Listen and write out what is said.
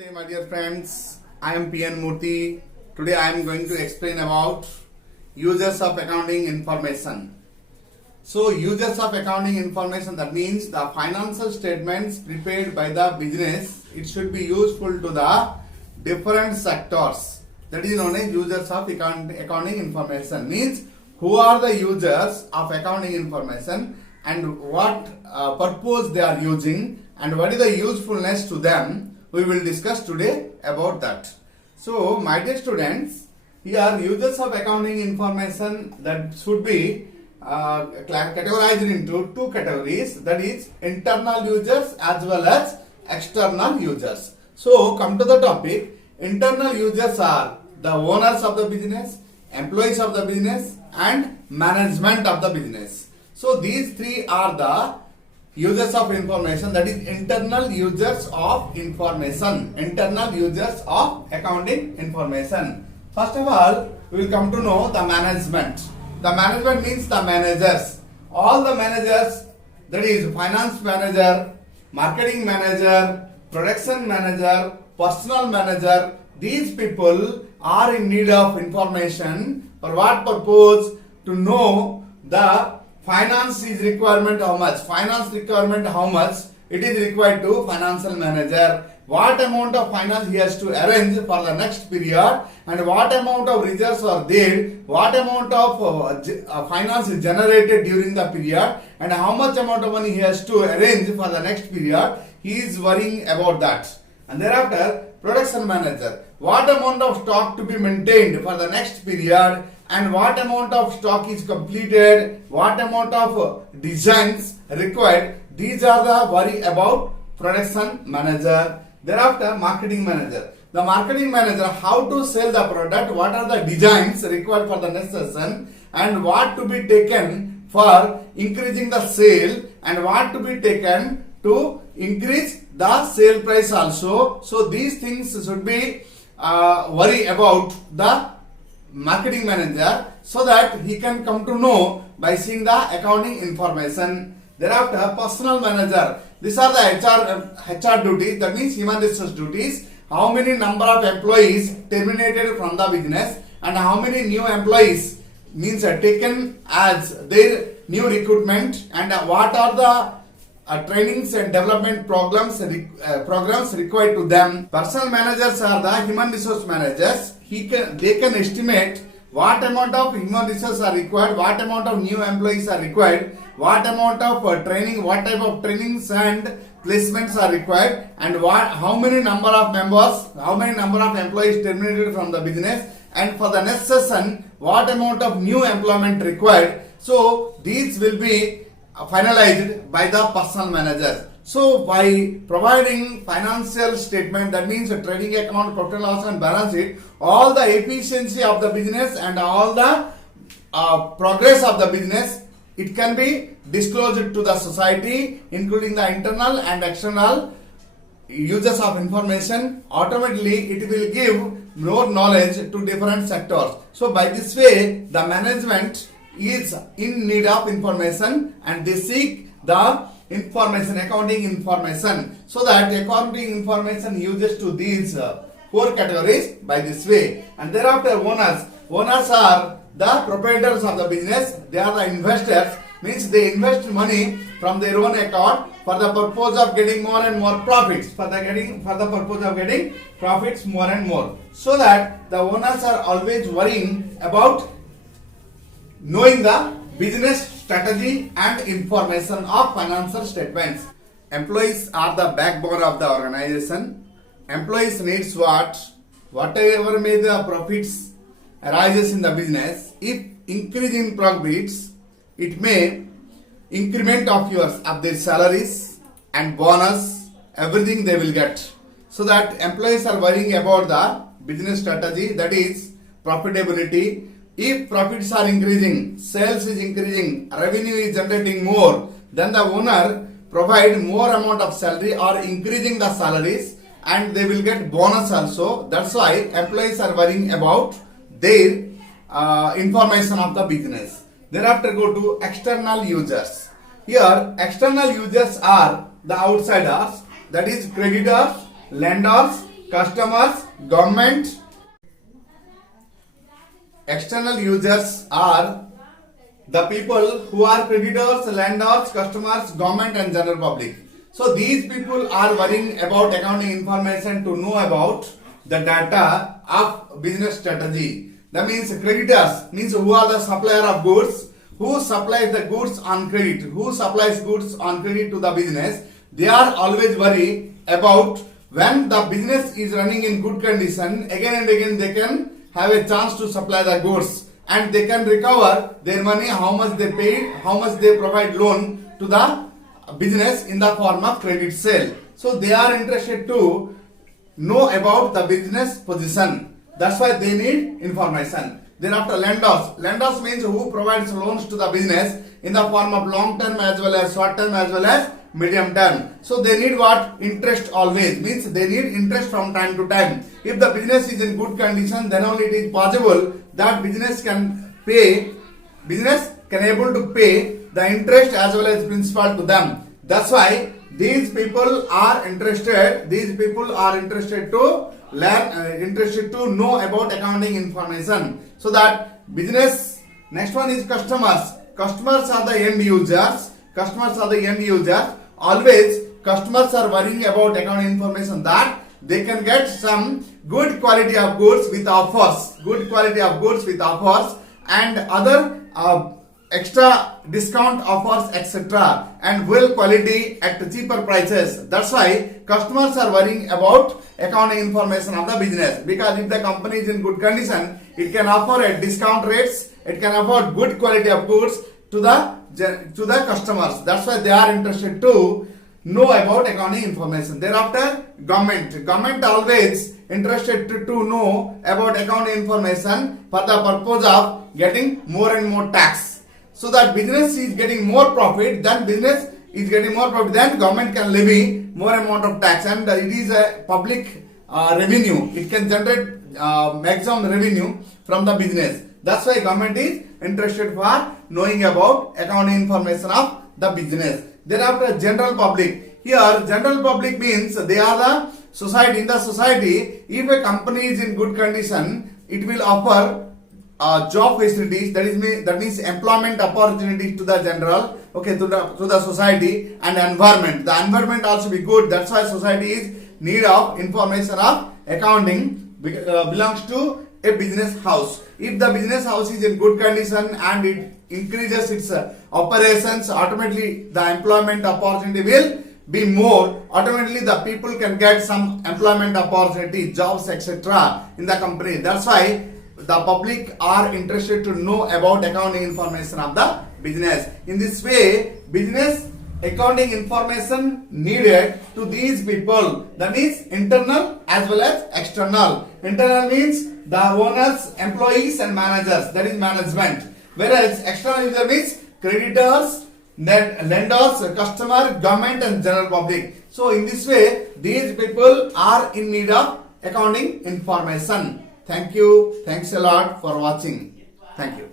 Namaste, my dear friends. I am PN Murthy. Today I am going to explain about users of accounting information. So, users of accounting information, that means the financial statements prepared by the business, it should be useful to the different sectors. That is known as users of accounting information. Means who are the users of accounting information and what purpose they are using and what is the usefulness to them. We will discuss today about that. So, my dear students, here users of accounting information that should be categorized into two categories, that is internal users as well as external users. So, come to the topic. Internal users are the owners of the business, employees of the business and management of the business. So, these three are the users of information, that is internal users of information, internal users of accounting information. First of all, we will come to know the management. The management means the managers. All the managers, that is finance manager, marketing manager, production manager, personal manager, these people are in need of information. For what purpose? To know the finance is requirement how much, finance requirement how much it is required to financial manager, what amount of finance he has to arrange for the next period and what amount of reserves are there, what amount of finance is generated during the period and how much amount of money he has to arrange for the next period. He is worrying about that. And thereafter, production manager, what amount of stock to be maintained for the next period and what amount of stock is completed, what amount of designs required. These are the worry about production manager. Thereafter, marketing manager. The marketing manager, how to sell the product, what are the designs required for the next session and what to be taken for increasing the sale and what to be taken to increase the sale price also. So, these things should be worry about the marketing manager so that he can come to know by seeing the accounting information. Thereafter, personal manager. These are the HR duties, that means human resource duties. How many number of employees terminated from the business and how many new employees means taken as their new recruitment and what are the trainings and development programs required to them. Personal managers are the human resource managers. They can estimate what amount of human resources are required, what amount of new employees are required, what amount of training, what type of trainings and placements are required, and how many number of members, how many number of employees terminated from the business, and for the next session, what amount of new employment required. So, these will be finalized by the personal manager. So, by providing financial statement, that means a trading account, profit and loss and balance sheet, all the efficiency of the business and all the progress of the business, it can be disclosed to the society, including the internal and external users of information. Automatically, it will give more knowledge to different sectors. So, by this way, the management is in need of information and they seek the information, accounting information. So that accounting information uses to these four categories by this way. And thereafter, owners. Owners are the proprietors of the business. They are the investors. Means they invest money from their own account for the purpose of getting more and more profits. For the purpose of getting profits more and more. So that the owners are always worrying about knowing the business strategy and information of financial statements. Employees are the backbone of the organization. Employees needs whatever may the profits arises in the business. If increasing profits, it may increment of their salaries and bonus, everything they will get. So that employees are worrying about the business strategy, that is profitability. If profits are increasing, sales is increasing, revenue is generating more, then the owner provide more amount of salary or increasing the salaries and they will get bonus also. That's why employees are worrying about their information of the business. Thereafter, go to external users. Here, external users are the outsiders, that is creditors, lenders customers, government. External users are the people who are creditors, lenders, customers, government and general public. So these people are worrying about accounting information to know about the data of business strategy. That means creditors means who are the supplier of goods, who supplies the goods on credit, who supplies goods on credit to the business. They are always worried about when the business is running in good condition, again and again they can have a chance to supply the goods and they can recover their money, how much they paid, how much they provide loan to the business in the form of credit sale. So they are interested to know about the business position. That's why they need information. Thereafter lenders. Lenders means who provides loans to the business in the form of long term as well as short term as well as medium term. So they need what? Interest always. Means they need interest from time to time. If the business is in good condition, then only it is possible that business can able to pay the interest as well as principal to them. That's why these people are interested to learn, interested to know about accounting information. So that business, next one is customers. Customers are the end users. Always customers are worrying about accounting information that they can get some good quality of goods with offers, and other extra discount offers, etc. and well quality at cheaper prices. That's why customers are worrying about accounting information of the business, because if the company is in good condition, it can offer a discount rates, it can offer good quality of goods to the customers. That's why they are interested to know about accounting information. Thereafter, government always interested to know about accounting information for the purpose of getting more and more tax. So that business is getting more profit, then government can levy more amount of tax, and it is a public revenue. It can generate maximum revenue from the business. That's why government is interested for knowing about accounting information of the business. Thereafter, general public. Here, general public means they are the society. In the society, if a company is in good condition, it will offer job facilities. That means employment opportunities to the general, to the society, and environment. The environment also be good. That's why society is need of information of accounting belongs to a business house. If the business house is in good condition and it increases its operations, automatically the employment opportunity will be more. Automatically the people can get some employment opportunity, jobs, etc. in the company. That's why the public are interested to know about accounting information of the business. In this way, business accounting information needed to these people, that is internal as well as external. Internal means the owners, employees and managers, that is management. Whereas external user means creditors, lenders, customer, government and general public. So in this way, these people are in need of accounting information. Thank you. Thanks a lot for watching. Thank you.